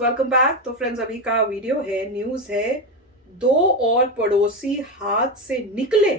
Welcome back. तो friends, अभी का वीडियो है, न्यूज है, दो और पड़ोसी हाथ से निकले।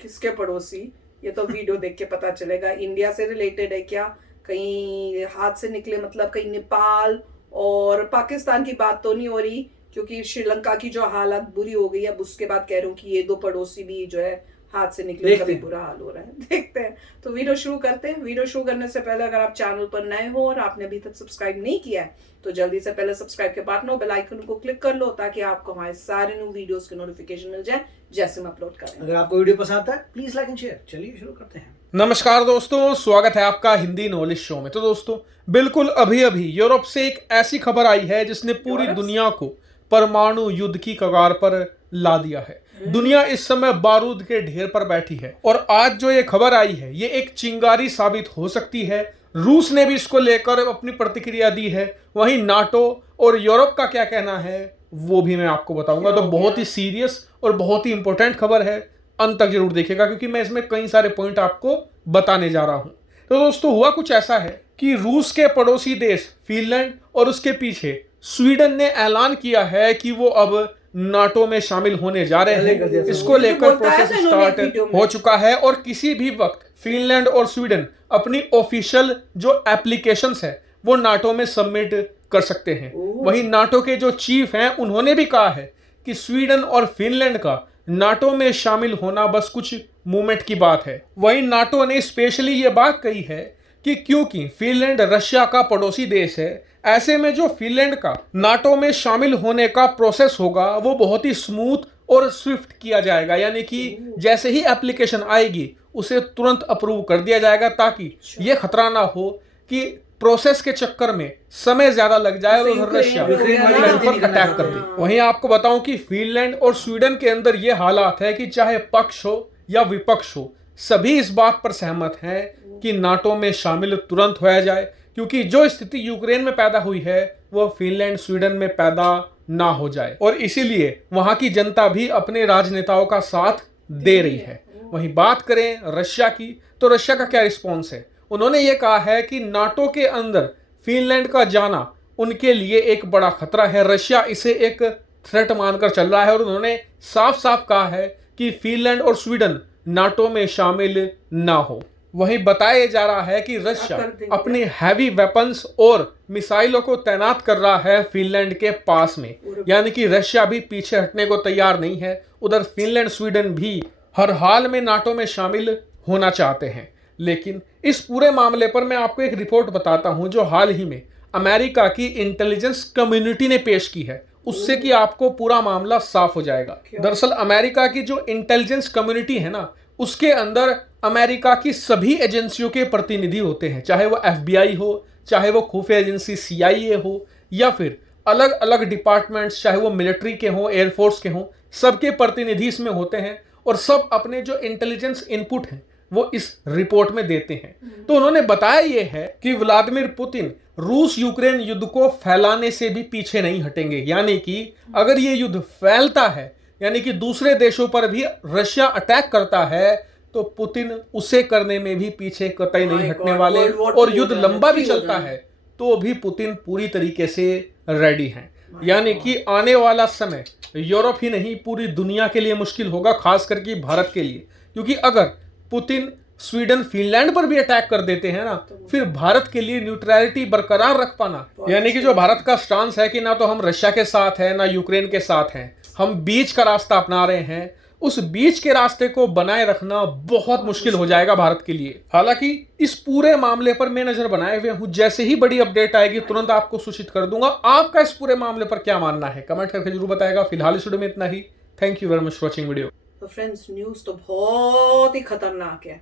किसके पड़ोसी? ये तो वीडियो देख के पता चलेगा। इंडिया से रिलेटेड है क्या? कहीं हाथ से निकले मतलब कहीं नेपाल और पाकिस्तान की बात तो नहीं हो रही, क्योंकि श्रीलंका की जो हालत बुरी हो गई है, अब उसके बाद कह रहा हूँ कि ये दो पड़ोसी भी जो है हाथ से निकले, कभी बुरा हाल हो रहा है। देखते हैं। तो वीडियो शुरू करते हैं। वीडियो शुरू करने से पहले अगर आप चैनल पर नए हो और आपने अभी तक सब्सक्राइब नहीं किया है तो जल्दी से पहले सब्सक्राइब के बाद नो बेल आइकन को क्लिक कर लो, ताकि आपको हमारे सारे न्यू वीडियोस के नोटिफिकेशन मिल जाए जैसे हम अपलोड करें। अगर आपको वीडियो पसंद आता है प्लीज लाइक एंड शेयर। चलिए शुरू करते हैं। नमस्कार दोस्तों, स्वागत है आपका हिंदी नॉलेज शो में। तो दोस्तों, बिल्कुल अभी अभी यूरोप से एक ऐसी खबर आई है जिसने पूरी दुनिया को परमाणु युद्ध की कगार पर ला दिया है। दुनिया इस समय बारूद के ढेर पर बैठी है और आज जो ये खबर आई है ये एक चिंगारी साबित हो सकती है। रूस ने भी इसको लेकर अपनी प्रतिक्रिया दी है। वहीं नाटो और यूरोप का क्या कहना है वो भी मैं आपको बताऊंगा। तो बहुत ही सीरियस और बहुत ही इंपॉर्टेंट खबर है, अंत तक जरूर देखिएगा क्योंकि मैं इसमें कई सारे पॉइंट आपको बताने जा रहा हूं। तो दोस्तों, हुआ कुछ ऐसा है कि रूस के पड़ोसी देश फिनलैंड और उसके पीछे स्वीडन ने ऐलान किया है कि वो अब नाटो में शामिल होने जा रहे हैं। इसको लेकर प्रोसेस स्टार्ट हो चुका है और किसी भी वक्त फिनलैंड और स्वीडन अपनी ऑफिशियल जो एप्लीकेशंस है वो नाटो में सबमिट कर सकते हैं। वहीं नाटो के जो चीफ हैं उन्होंने भी कहा है कि स्वीडन और फिनलैंड का नाटो में शामिल होना बस कुछ मूवमेंट की बात है। वहीं नाटो ने स्पेशली ये बात कही है कि क्योंकि फिनलैंड रशिया का पड़ोसी देश है, ऐसे में जो फिनलैंड का नाटो में शामिल होने का प्रोसेस होगा वो बहुत ही स्मूथ और स्विफ्ट किया जाएगा। यानी कि जैसे ही एप्लीकेशन आएगी उसे तुरंत अप्रूव कर दिया जाएगा, ताकि ये खतरा ना हो कि प्रोसेस के चक्कर में समय ज्यादा लग जाए और रशिया फिनलैंड पर अटैक कर दे। वहीं आपको बताऊं कि फिनलैंड और स्वीडन के अंदर ये हालात है कि चाहे पक्ष हो या विपक्ष हो, सभी इस बात पर सहमत हैं कि नाटो में शामिल तुरंत होया जाए, क्योंकि जो स्थिति यूक्रेन में पैदा हुई है वो फिनलैंड स्वीडन में पैदा ना हो जाए, और इसीलिए वहां की जनता भी अपने राजनेताओं का साथ दे रही है। वहीं बात करें रशिया की, तो रशिया का क्या रिस्पॉन्स है? उन्होंने ये कहा है कि नाटो के अंदर फिनलैंड का जाना उनके लिए एक बड़ा खतरा है। रशिया इसे एक थ्रेट मानकर चल रहा है और उन्होंने साफ साफ कहा है कि फिनलैंड और स्वीडन नाटो में शामिल ना हो। वहीं बताया जा रहा है कि रशिया अपने हैवी वेपन्स और मिसाइलों को तैनात कर रहा है फिनलैंड के पास में, यानी कि रशिया भी पीछे हटने को तैयार नहीं है। उधर फिनलैंड स्वीडन भी हर हाल में नाटो में शामिल होना चाहते हैं। लेकिन इस पूरे मामले पर मैं आपको एक रिपोर्ट बताता हूं जो हाल ही में अमेरिका की इंटेलिजेंस कम्युनिटी ने पेश की है, उससे कि आपको पूरा मामला साफ हो जाएगा। दरअसल अमेरिका की जो इंटेलिजेंस कम्युनिटी है ना, उसके अंदर अमेरिका की सभी एजेंसियों के प्रतिनिधि होते हैं, चाहे वो FBI हो, चाहे वो खुफिया एजेंसी CIA हो, या फिर अलग अलग डिपार्टमेंट्स, चाहे वो मिलिट्री के हों, एयरफोर्स के हों, सबके प्रतिनिधि इसमें होते हैं और सब अपने जो इंटेलिजेंस इनपुट हैं वो इस रिपोर्ट में देते हैं। तो उन्होंने बताया यह है कि व्लादिमीर पुतिन रूस यूक्रेन युद्ध को फैलाने से भी पीछे नहीं हटेंगे। यानी कि अगर ये युद्ध फैलता है, यानी कि दूसरे देशों पर भी रशिया अटैक करता है, तो पुतिन उसे करने में भी पीछे कतई नहीं हटने वाले। और युद्ध लंबा भी चलता है तो भी पुतिन पूरी तरीके से रेडी हैं। यानी कि आने वाला समय यूरोप ही नहीं पूरी दुनिया के लिए मुश्किल होगा, खास करके भारत के लिए, क्योंकि अगर पुतिन स्वीडन फिनलैंड पर भी अटैक कर देते हैं ना, फिर भारत के लिए न्यूट्रलिटी बरकरार रख पाना, यानी कि जो भारत का स्टांस है कि ना तो हम रशिया के साथ हैं ना यूक्रेन के साथ हैं, हम बीच का रास्ता अपना रहे हैं, उस बीच के रास्ते को बनाए रखना बहुत मुश्किल हो जाएगा भारत के लिए। हालांकि इस पूरे मामले पर मैं नजर बनाए हुए हूं, जैसे ही बड़ी अपडेट आएगी तुरंत आपको सूचित कर दूंगा। आपका इस पूरे मामले पर क्या मानना है कमेंट करके जरूर बताएगा। फिलहाल इस वीडियो में इतना ही। Thank you very much for watching video. तो फ्रेंड्स, न्यूज तो बहुत ही खतरनाक है,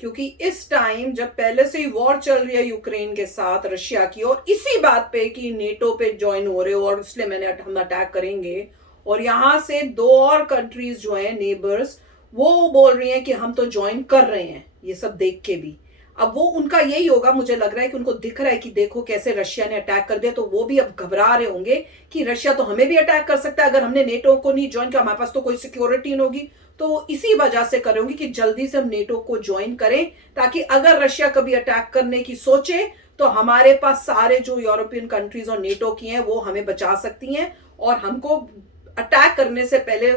क्योंकि इस टाइम जब पहले से ही वॉर चल रही है यूक्रेन के साथ रशिया की, और इसी बात पे कि नेटो पे ज्वाइन हो रहे हो और इसलिए हम अटैक करेंगे, और यहां से दो और कंट्रीज जो है नेबर्स वो बोल रही हैं कि हम तो ज्वाइन कर रहे हैं। ये सब देख के भी अब वो उनका यही होगा, मुझे लग रहा है कि उनको दिख रहा है कि देखो कैसे रशिया ने अटैक कर दिया, तो वो भी अब घबरा रहे होंगे कि रशिया तो हमें भी अटैक कर सकता है, अगर हमने नेटो को नहीं ज्वाइन किया हमारे पास तो कोई सिक्योरिटी नहीं होगी। तो इसी वजह से कर रहे होंगे कि जल्दी से हम नेटो को ज्वाइन करें, ताकि अगर रशिया कभी अटैक करने की सोचे तो हमारे पास सारे जो यूरोपियन कंट्रीज और नेटो की हैं वो हमें बचा सकती हैं, और हमको अटैक करने से पहले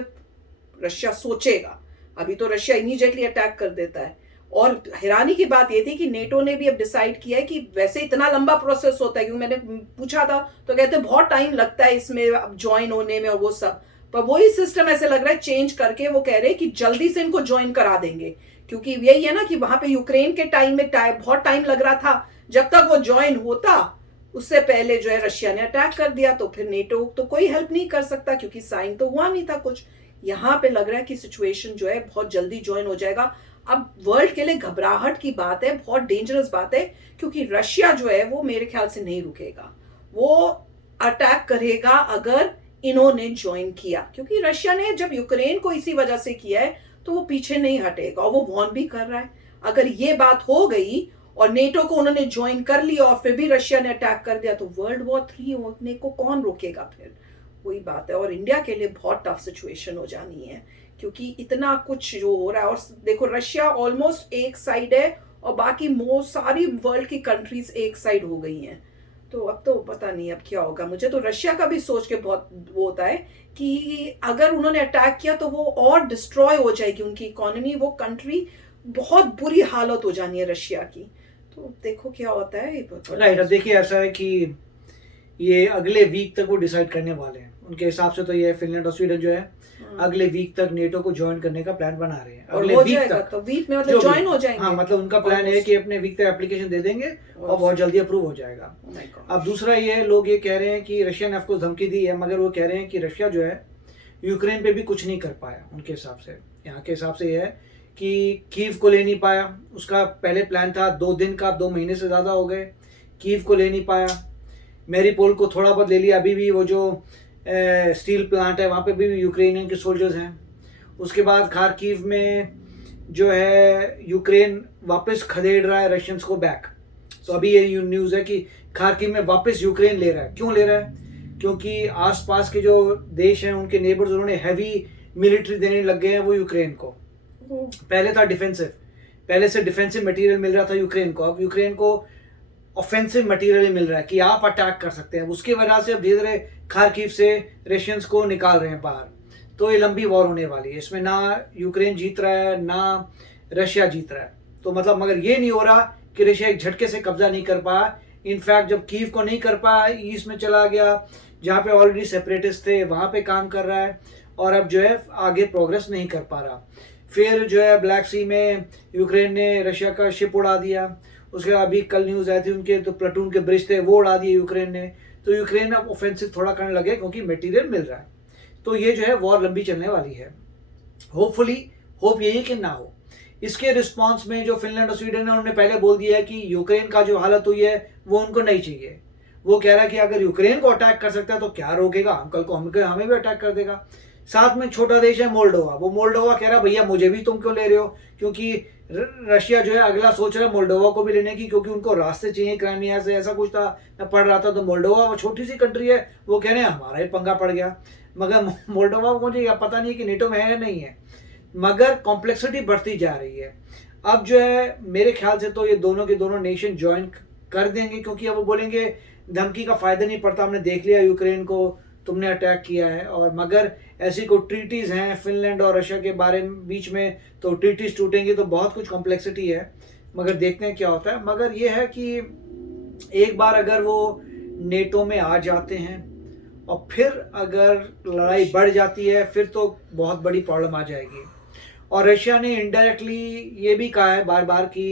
रशिया सोचेगा। अभी तो रशिया इमीडिएटली अटैक कर देता है। और हैरानी की बात ये थी कि नेटो ने भी अब डिसाइड किया है कि वैसे इतना लंबा प्रोसेस होता है, क्योंकि मैंने पूछा था तो कहते बहुत टाइम लगता है इसमें अब ज्वाइन होने में और वो सब, पर वही सिस्टम ऐसे लग रहा है चेंज करके वो कह रहे हैं कि जल्दी से इनको ज्वाइन करा देंगे। क्योंकि यही है ना कि वहां पे यूक्रेन के टाइम में बहुत टाइम लग रहा था, जब तक वो ज्वाइन होता उससे पहले जो है रशिया ने अटैक कर दिया, तो फिर नेटो तो कोई हेल्प नहीं कर सकता क्योंकि साइन तो हुआ नहीं था कुछ। यहाँ पे लग रहा है कि सिचुएशन जो है बहुत जल्दी ज्वाइन हो जाएगा। अब वर्ल्ड के लिए घबराहट की बात है, बहुत डेंजरस बात है, क्योंकि रशिया जो है वो मेरे ख्याल से नहीं रुकेगा, वो अटैक करेगा अगर इन्होंने ज्वाइन किया, क्योंकि रशिया ने जब यूक्रेन को इसी वजह से किया है तो वो पीछे नहीं हटेगा, और वो वॉर्न भी कर रहा है। अगर ये बात हो गई और नेटो को उन्होंने ज्वाइन कर लिया और फिर भी रशिया ने अटैक कर दिया, तो वर्ल्ड वॉर 3 होने को कौन रोकेगा फिर? वही बात है। और इंडिया के लिए बहुत टफ सिचुएशन हो जानी है, क्योंकि इतना कुछ जो हो रहा है। और देखो रशिया ऑलमोस्ट एक साइड है और बाकी मोस्ट सारी वर्ल्ड की कंट्रीज एक साइड हो गई हैं। तो अब तो पता नहीं अब क्या होगा। मुझे तो रशिया का भी सोच के बहुत वो होता है कि अगर उन्होंने अटैक किया तो वो और डिस्ट्रॉय हो जाएगी उनकी इकोनॉमी, वो कंट्री बहुत बुरी हालत हो जानी है रशिया की। तो देखो क्या होता है। राइट, अब देखिए ऐसा है कि ये अगले वीक तक वो डिसाइड करने वाले हैं। उनके हिसाब से तो ये फिनलैंड और स्वीडन जो है अगले वीक तक नेटो को ज्वाइन करने का प्लान बना रहे हैं। अगले वीक तक, तो वीक में मतलब ज्वाइन हो जाएंगे। हाँ, मतलब उनका प्लान है कि अपने वीक तक एप्लीकेशन दे देंगे और बहुत जल्दी अप्रूव हो जाएगा। अब दूसरा ये लोग ये कह रहे हैं कि रशिया ने ऑफकोर्स धमकी दी है, मगर वो कह रहे हैं कि रशिया जो है यूक्रेन पे भी कुछ नहीं कर पाया। उनके हिसाब से, यहाँ के हिसाब से ये है कि कीव को ले नहीं पाया। उसका पहले प्लान था 2 दिन का, 2 महीने से ज़्यादा हो गए। कीव को ले नहीं पाया, मैरीपोल को थोड़ा बहुत ले लिया। अभी भी वो जो स्टील प्लांट है वहाँ पे भी यूक्रेनियन के सोल्जर्स हैं। उसके बाद खारकीव में जो है यूक्रेन वापस खदेड़ रहा है रशियंस को बैक। तो अभी ये न्यूज़ है कि खारकीव में वापस यूक्रेन ले रहा है। क्यों ले रहा है? क्योंकि आसपास के जो देश हैं उनके नेबर्स उन्होंने हैवी मिलिट्री देने लग गए हैं वो यूक्रेन को। पहले था डिफेंसिव, पहले से डिफेंसिव मटेरियल मिल रहा था यूक्रेन को, अब यूक्रेन को ऑफेंसिव मटेरियल मिल रहा है कि आप अटैक कर सकते हैं। उसकी वजह से अब धीरे धीरे खारकीव से रशियंस को निकाल रहे हैं बाहर। तो ये लंबी वॉर होने वाली है, इसमें ना यूक्रेन जीत रहा है ना रशिया जीत रहा है। तो मतलब मगर ये नहीं हो रहा कि रशिया एक झटके से कब्जा नहीं कर पाया। इनफैक्ट जब कीव को नहीं कर पाया, ईस्ट में चला गया जहाँ पे ऑलरेडी सेपरेटिस्ट थे, वहाँ पे काम कर रहा है और अब जो है आगे प्रोग्रेस नहीं कर पा रहा। फिर जो है ब्लैक सी में यूक्रेन ने रशिया का शिप उड़ा दिया। उसके बाद अभी कल न्यूज़ आई थी उनके तो प्लाटून के ब्रिज थे वो उड़ा दिए यूक्रेन ने। तो यूक्रेन अब ऑफेंसिव थोड़ा करने लगे क्योंकि मटेरियल मिल रहा है। तो ये जो है वॉर लंबी चलने वाली है। होपफुली होप यही कि ना हो। इसके रिस्पांस में जो फिनलैंड और स्वीडन है उन्होंने पहले बोल दिया है कि यूक्रेन का जो हालत हुई है वो उनको नहीं चाहिए। वो कह रहा है कि अगर यूक्रेन को अटैक कर सकता है तो क्या रोकेगा, हम कल को हमें भी अटैक कर देगा। साथ में छोटा देश है मोल्डोवा, वो मोल्डोवा कह रहा है भैया मुझे भी तुम क्यों ले रहे हो, क्योंकि रशिया जो है अगला सोच रहा है मोल्डोवा को भी लेने की, क्योंकि उनको रास्ते चाहिए क्राइमिया से, ऐसा कुछ था मैं पढ़ रहा था। तो मोल्डोवा वो छोटी सी कंट्री है, वो कह रहे हैं हमारा ही पंगा पड़ गया। मगर मोल्डोवा को मुझे पता नहीं कि नेटो में है या नहीं है, मगर कॉम्प्लेक्सिटी बढ़ती जा रही है। अब जो है मेरे ख्याल से तो ये दोनों के दोनों नेशन ज्वाइन कर देंगे, क्योंकि अब वो बोलेंगे धमकी का फायदा नहीं पड़ता, हमने देख लिया यूक्रेन को तुमने अटैक किया है। और मगर ऐसी कोई ट्रीटीज़ हैं फिनलैंड और रशिया के बारे में बीच में, तो ट्रीटीज़ टूटेंगी तो बहुत कुछ कॉम्प्लेक्सिटी है। मगर देखते हैं क्या होता है। मगर ये है कि एक बार अगर वो नेटो में आ जाते हैं और फिर अगर लड़ाई बढ़ जाती है फिर तो बहुत बड़ी प्रॉब्लम आ जाएगी। और रशिया ने इनडायरेक्टली ये भी कहा है बार बार कि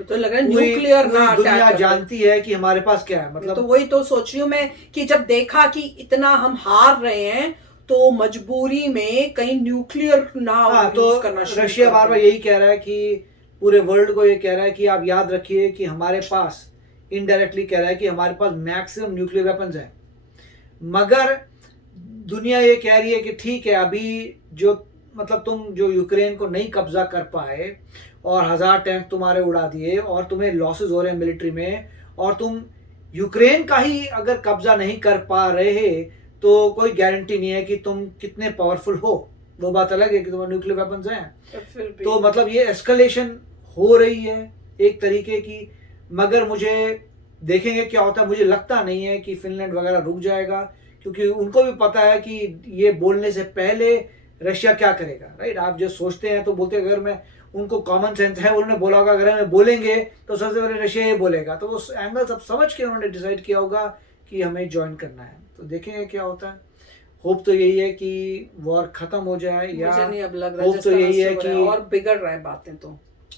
तो लग रहा है न्यूक्लियर ना दुनिया जानती है कि हमारे पास क्या है। मतलब तो वही तो सोच रही हूँ मैं कि जब देखा कि इतना हम हार रहे हैं तो मजबूरी में कहीं न्यूक्लियर ना तो करना। रशिया बार बार यही कह रहा है कि पूरे वर्ल्ड को ये कह रहा है कि आप याद रखिए कि हमारे पास, इनडायरेक्टली कह रहा है कि हमारे पास मैक्सिमम न्यूक्लियर वेपन्स हैं। मगर दुनिया ये कह रही है कि ठीक है अभी जो मतलब तुम जो यूक्रेन को नहीं कब्जा कर पाए और 1000 टैंक तुम्हारे उड़ा दिए और तुम्हें लॉसेस हो रहे हैं मिलिट्री में, और तुम यूक्रेन का ही अगर कब्जा नहीं कर पा रहे तो कोई गारंटी नहीं है कि तुम कितने पावरफुल हो। वो बात अलग है कि तुम्हारे न्यूक्लियर वेपन्स हैं। तो मतलब ये एस्केलेशन हो रही है एक तरीके की। मगर मुझे देखेंगे क्या होता है। मुझे लगता नहीं है कि फिनलैंड वगैरह रुक जाएगा, क्योंकि उनको भी पता है कि ये बोलने से पहले रशिया क्या करेगा, राइट। आप जो सोचते हैं तो बोलते हैं, अगर मैं, उनको कॉमन सेंस है, उन्होंने बोला होगा अगर हमें बोलेंगे तो सबसे पहले रशिया ये बोलेगा, तो उस एंगल सब समझ के उन्होंने डिसाइड किया होगा कि हमें ज्वाइन करना है। तो देखेंगे क्या होता है। होप तो यही है कि वॉर खत्म हो जाए, या मुझे नहीं अब लग रहा होप तो यही है कि और बिगड़ रहा है बातें।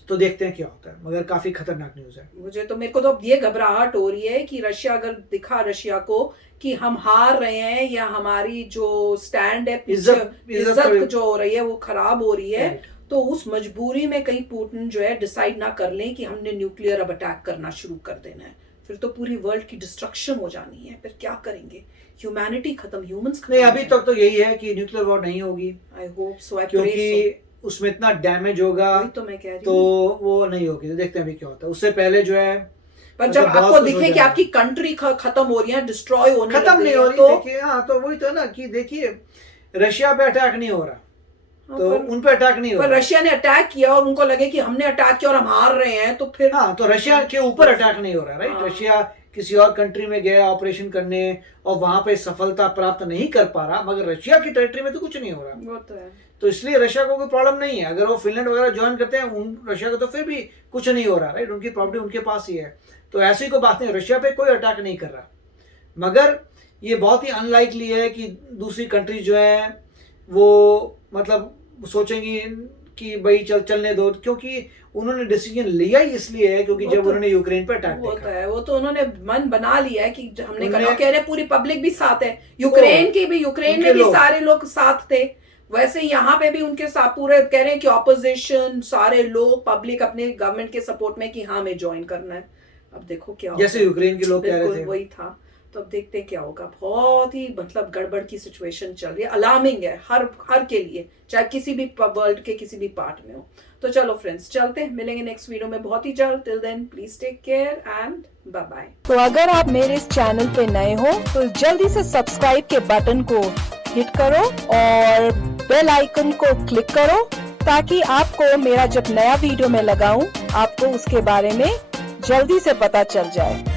तो देखते हैं क्या होता है, मगर काफी खतरनाक न्यूज है। मेरे को तो अब ये घबराहट हो रही है कि रशिया को कि हम हार रहे हैं, या हमारी जो स्टैंड है, इज्जत जो हो रही है वो खराब हो रही है। तो उस मजबूरी में कहीं पुतिन जो है डिसाइड ना कर लें कि हमने न्यूक्लियर अब अटैक करना शुरू कर देना है, फिर तो पूरी वर्ल्ड की डिस्ट्रक्शन हो जानी है। फिर क्या करेंगे, ह्यूमैनिटी खत्म, ह्यूमंस खत्म। नहीं, अभी तक तो यही है कि न्यूक्लियर वॉर नहीं होगी। आई होप सो, क्योंकि उसमें इतना डैमेज होगा, तो मैं कह रही तो वो नहीं होगी। तो देखते हैं अभी क्या होता है। उससे पहले जो है, पर जब आपको दिखे कि आपकी कंट्री खत्म हो रही है, डिस्ट्रॉय होने खत्म नहीं हो रही, तो देखिए, हाँ, तो वही तो ना कि देखिए रशिया पे अटैक नहीं हो रहा, तो उन पे अटैक नहीं हो रहा। रशिया ने अटैक किया और उनको लगे कि हमने अटैक किया और हम हार रहे हैं, तो फिर हाँ, तो रशिया के ऊपर अटैक नहीं हो रहा, राइट। रशिया किसी और कंट्री में गया ऑपरेशन करने और वहां पे सफलता प्राप्त नहीं कर पा रहा, मगर रशिया की टेरिटरी में तो कुछ नहीं हो रहा। वो तो है। तो इसलिए रशिया को कोई प्रॉब्लम नहीं है। अगर वो फिनलैंड वगैरह ज्वाइन करते हैं, रशिया को तो फिर भी कुछ नहीं हो रहा, राइट। उनकी प्रॉपर्टी उनके पास ही है, तो ऐसी कोई बात नहीं, रशिया पे कोई अटैक नहीं कर रहा। मगर ये बहुत ही अनलाइकली है कि दूसरी कंट्री जो है वो मतलब सोचेंगी कि भाई चलने दो, क्योंकि उन्होंने डिसीजन लिया ही इसलिए है क्योंकि जब उन्होंने यूक्रेन पे अटैक देखा है, वो तो उन्होंने मन बना लिया है कि हमने कह रहे पूरी पब्लिक भी साथ है, यूक्रेन में भी सारे लोग साथ थे, वैसे यहाँ पे भी उनके साथ पूरे कह रहे हैं कि ऑपोजिशन, सारे लोग, पब्लिक अपने गवर्नमेंट के सपोर्ट में कि हाँ हमें ज्वाइन करना है। अब देखो क्या, जैसे यूक्रेन के लोग कह रहे थे, वही था। तो अब देखते हैं क्या होगा। बहुत ही मतलब गड़बड़ की सिचुएशन चल रही है, अलार्मिंग है हर के लिए, चाहे किसी भी वर्ल्ड के किसी भी पार्ट में हो। तो चलो फ्रेंड्स, चलते हैं, मिलेंगे नेक्स्ट वीडियो में बहुत ही जल्द। Till then please take care and bye bye. तो अगर आप मेरे इस चैनल पे नए हो तो जल्दी से सब्सक्राइब के बटन को हिट करो और बेल आइकन को क्लिक करो, ताकि आपको मेरा जब नया वीडियो मैं लगाऊं आपको उसके बारे में जल्दी से पता चल जाए।